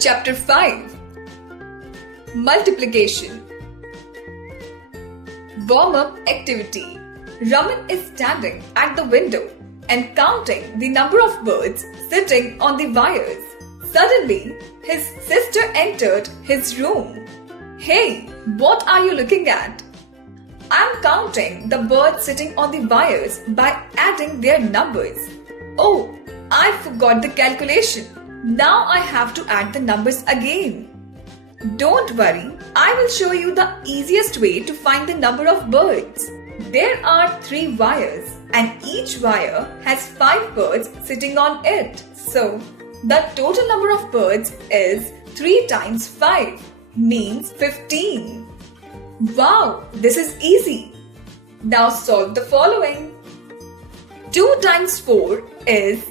Chapter 5. Multiplication. Warm-up activity. Raman is standing at the window and counting the number of birds sitting on the wires. Suddenly, his sister entered his room. Hey, what are you looking at? I'm counting the birds sitting on the wires by adding their numbers. Oh, I forgot the calculation. Now I have to add the numbers again. Don't worry, I will show you the easiest way to find the number of birds. There are 3 wires and each wire has 5 birds sitting on it. So, the total number of birds is 3 times 5 means 15. Wow, this is easy. Now solve the following. 2 times 4 is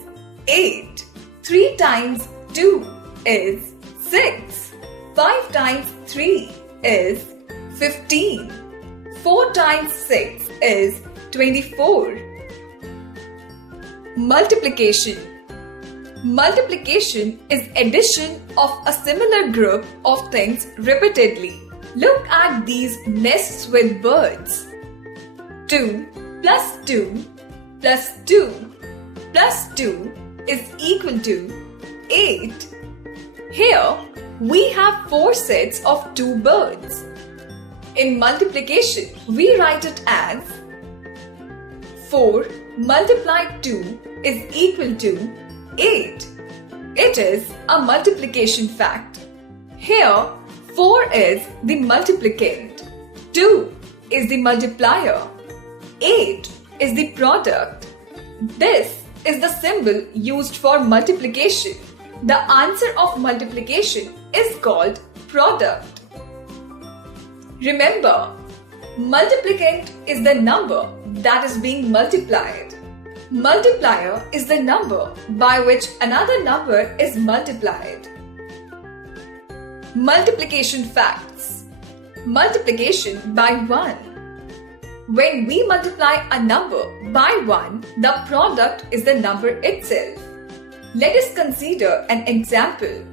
8. 3 times 2 is 6. 5 times 3 is 15. 4 times 6 is 24. Multiplication. Multiplication is addition of a similar group of things repeatedly. Look at these nests with birds. 2 plus 2 plus 2 plus 2 is equal to 8. Here we have 4 sets of 2 birds. In multiplication, we write it as 4 multiplied 2 is equal to 8. It is a multiplication fact. Here, 4 is the multiplicand, 2 is the multiplier, 8 is the product. This is the symbol used for multiplication. The answer of multiplication is called product. Remember, multiplicand is the number that is being multiplied. Multiplier is the number by which another number is multiplied. Multiplication facts. Multiplication by 1. When we multiply a number by 1, the product is the number itself. Let us consider an example.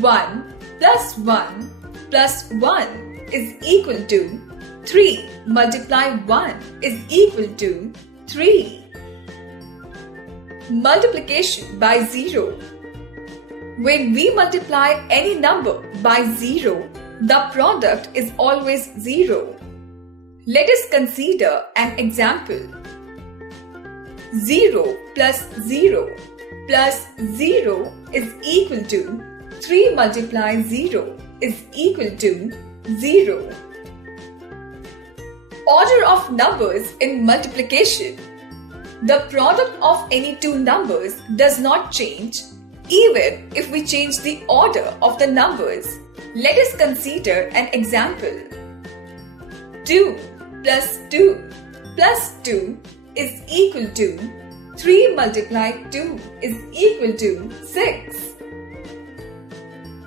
1 plus 1 plus 1 is equal to 3 multiply 1 is equal to 3. Multiplication by 0. When we multiply any number by 0, the product is always 0. Let us consider an example. 0 plus 0 plus 0 is equal to 3 multiply 0 is equal to 0. Order of numbers in multiplication. The product of any 2 numbers does not change even if we change the order of the numbers. Let us consider an example. 2 plus 2 plus 2 is equal to 3 multiplied 2 is equal to 6.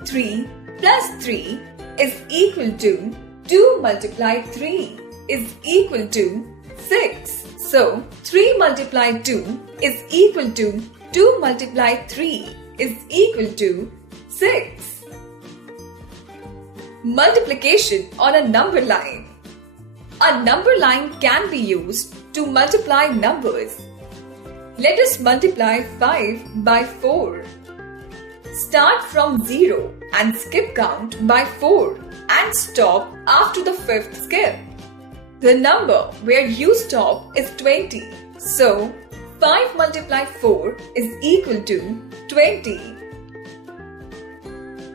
3 plus 3 is equal to 2 multiplied 3 is equal to 6. So, 3 multiplied 2 is equal to 2 multiplied 3 is equal to 6. Multiplication on a number line. A number line can be used to multiply numbers. Let us multiply 5 by 4. Start from 0 and skip count by 4 and stop after the 5th skip. The number where you stop is 20. So, 5 multiplied 4 is equal to 20.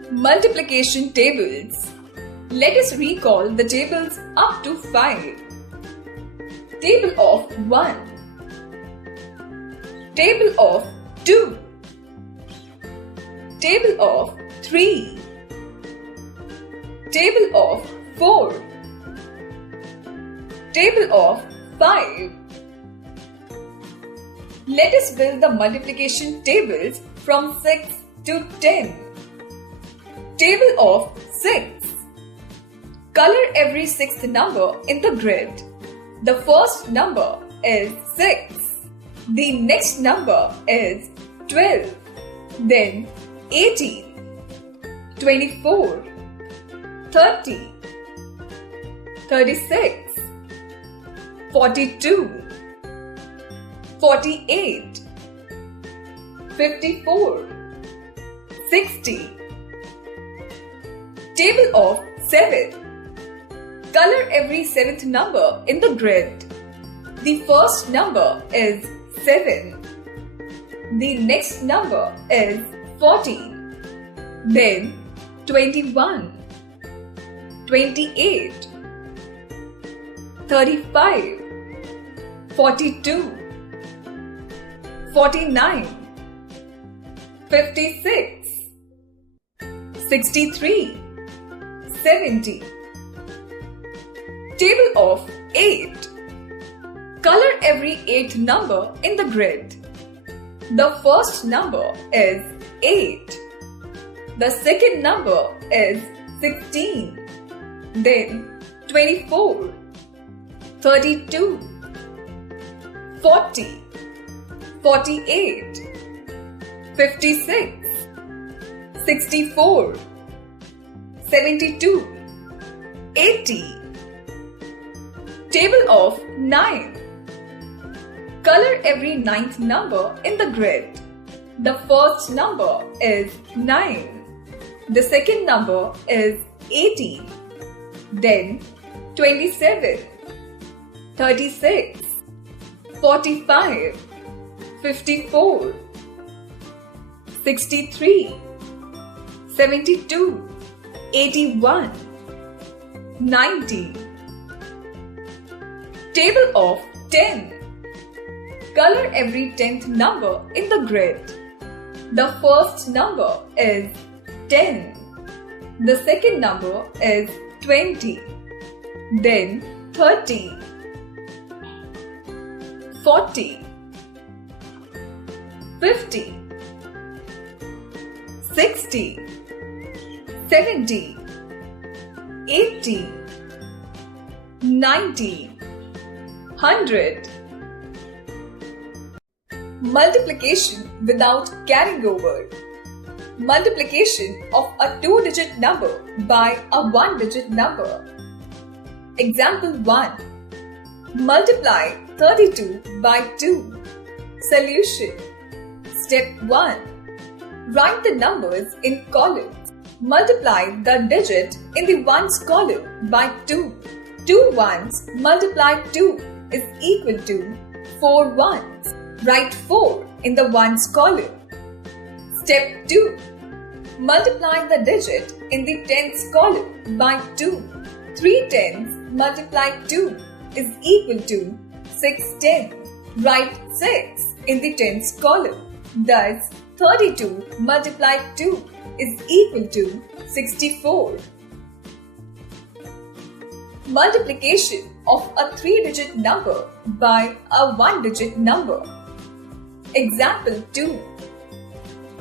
Multiplication tables. Let us recall the tables up to 5. Table of 1. Table of 2. Table of 3. Table of 4. Table of 5. Let us build the multiplication tables from 6 to 10. Table of 6. Color every 6th number in the grid. The first number is 6. The next number is 12. Then 18. 24, 30, 36, 42, 48, 54, 60. Table of 7. Color every seventh number in the grid. The first number is 7. The next number is 14. Then 21, 28, 35, 42, 49, 56, 63, 70. Table of 8. Color every eighth number in the grid. The first number is 8. The second number is 16. Then 24, 32, 40, 48, 56, 64, 72, 80. Table of 9. Color every ninth number in the grid. The first number is 9. The second number is 18. Then 27, 36, 45, 54, 63, 72, 81, 90. Table of 10. Color every 10th number in the grid. The first number is 10. The second number is 20. Then 30, 40, 50, 60, 70, 80, 90, 100. Multiplication without carrying over. Multiplication of a 2-digit number by a 1-digit number. Example 1. Multiply 32 by 2. Solution. Step 1. Write the numbers in columns. Multiply the digit in the ones column by 2. 2 ones multiplied 2 is equal to 4 ones. Write 4 in the ones column. Step 2. Multiply the digit in the tens column by 2. 3 tens multiplied 2 is equal to 6 tens. Write 6 in the tens column. Thus, 32 multiplied 2 is equal to 64. Multiplication of a 3-digit number by a 1-digit number. Example 2.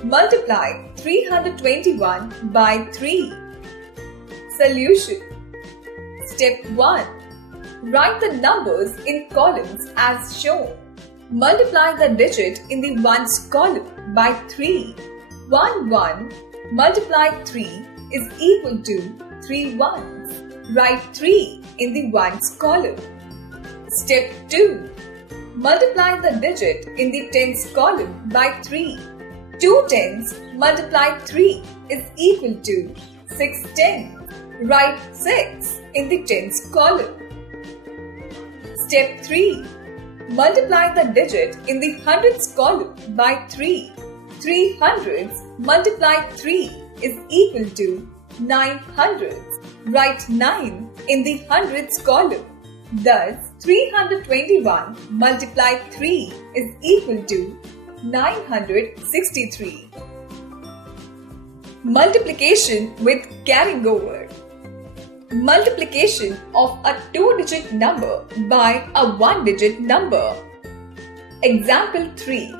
Multiply 321 by 3. Solution. Step 1. Write the numbers in columns as shown. Multiply the digit in the ones column by 3. 1 1 multiplied 3 is equal to 3 ones. Write 3 in the ones column. Step 2. Multiply the digit in the tens column by 3. 2 tens multiplied 3 is equal to 6 tens. Write 6 in the tens column. Step 3. Multiply the digit in the hundreds column by 3. 3 hundreds multiplied 3 is equal to 9 hundreds. Write 9 in the hundreds column. Thus, 321 multiplied 3 is equal to 963. Multiplication with carrying over. Multiplication of a 2-digit number by a 1-digit number. Example 3.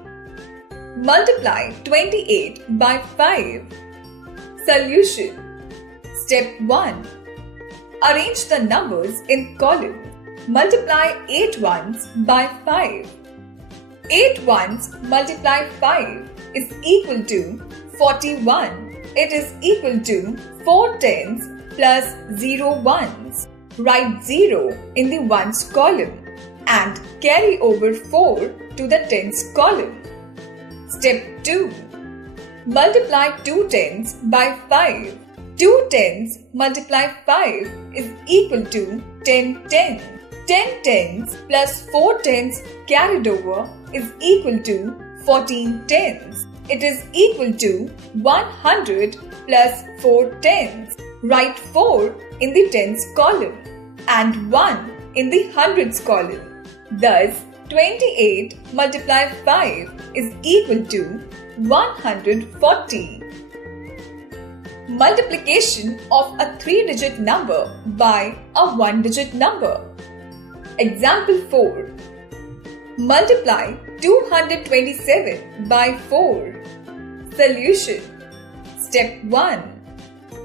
Multiply 28 by 5. Solution. Step 1. Arrange the numbers in columns. Multiply 8 ones by 5. 8 ones multiplied 5 is equal to 41. it is equal to 4 tens plus 0 ones. Write 0 in the ones column and carry over 4 to the tens column. Step 2. Multiply 2 tens by 5. 2 tens multiply 5 is equal to 10 tens. 10 tens plus 4 tens carried over is equal to 14 tens. It is equal to 100 plus 4 tens. Write 4 in the tens column and 1 in the hundreds column. Thus, 28 multiply 5 is equal to 140. Multiplication of a 3-digit number by a 1-digit number. Example 4. Multiply 227 by 4. Solution. Step 1.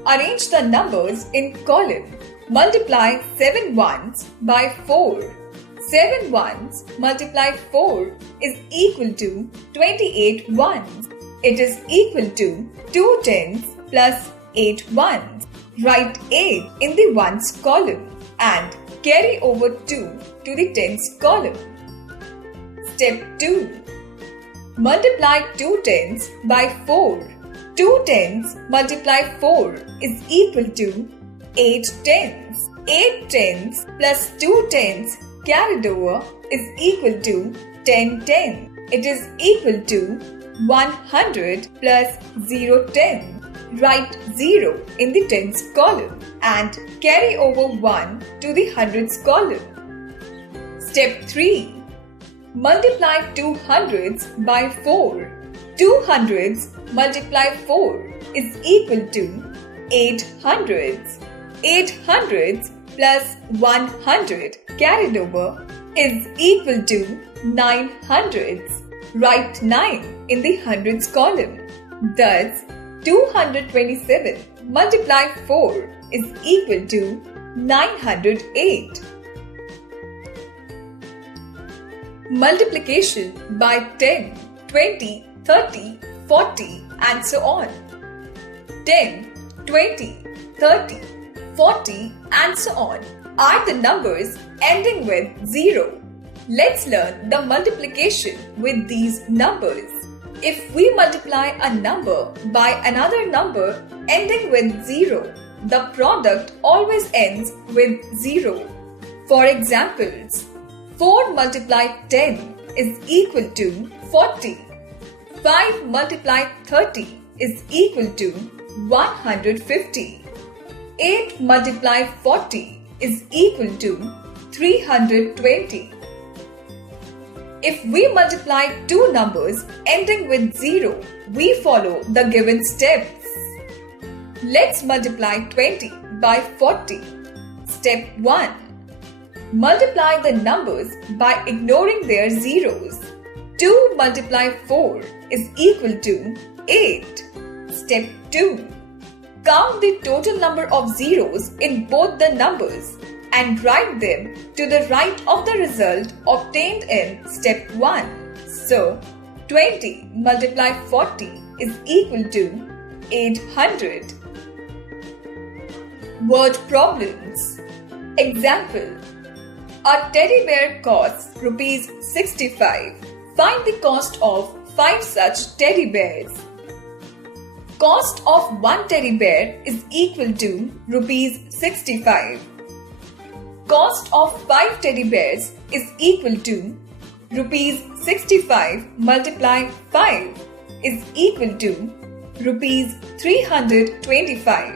Arrange the numbers in column. Multiply 7 ones by 4. 7 ones multiplied 4 is equal to 28 ones. It is equal to 2 tens plus 8 ones. Write 8 in the ones column and carry over 2 to the tens column. Step 2. Multiply 2 tens by 4. 2 tens multiplied 4 is equal to 8 tens. 8 tens plus 2 tens carried over is equal to 10 tens. It is equal to 100 plus 0 tens. Write 0 in the tens column and carry over 1 to the hundreds column. Step 3. Multiply 2 hundreds by 4. 2 hundreds multiplied 4 is equal to 8 hundreds. 8 hundreds plus 100 carried over is equal to 9 hundreds. Write 9 in the hundreds column. Thus, 227 multiplied 4 is equal to 908. Multiplication by 10, 20, 30, 40 and so on. 10, 20, 30, 40 and so on are the numbers ending with 0. Let's learn the multiplication with these numbers. If we multiply a number by another number ending with 0, the product always ends with 0. For examples, 4 multiplied 10 is equal to 40. 5 multiplied 30 is equal to 150. 8 multiplied 40 is equal to 320. If we multiply two numbers ending with 0, we follow the given steps. Let's multiply 20 by 40. Step 1. Multiply the numbers by ignoring their zeros. 2 multiplied 4 is equal to 8. Step 2. Count the total number of zeros in both the numbers and write them to the right of the result obtained in step 1. So, 20 multiplied 40 is equal to 800. Word problems. Example. A teddy bear costs rupees 65. Find the cost of 5 such teddy bears. Cost of one teddy bear is equal to rupees 65. Cost of 5 teddy bears is equal to rupees 65 multiplied 5 is equal to rupees 325.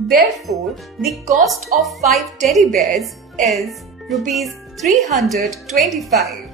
Therefore, the cost of 5 teddy bears is rupees 325.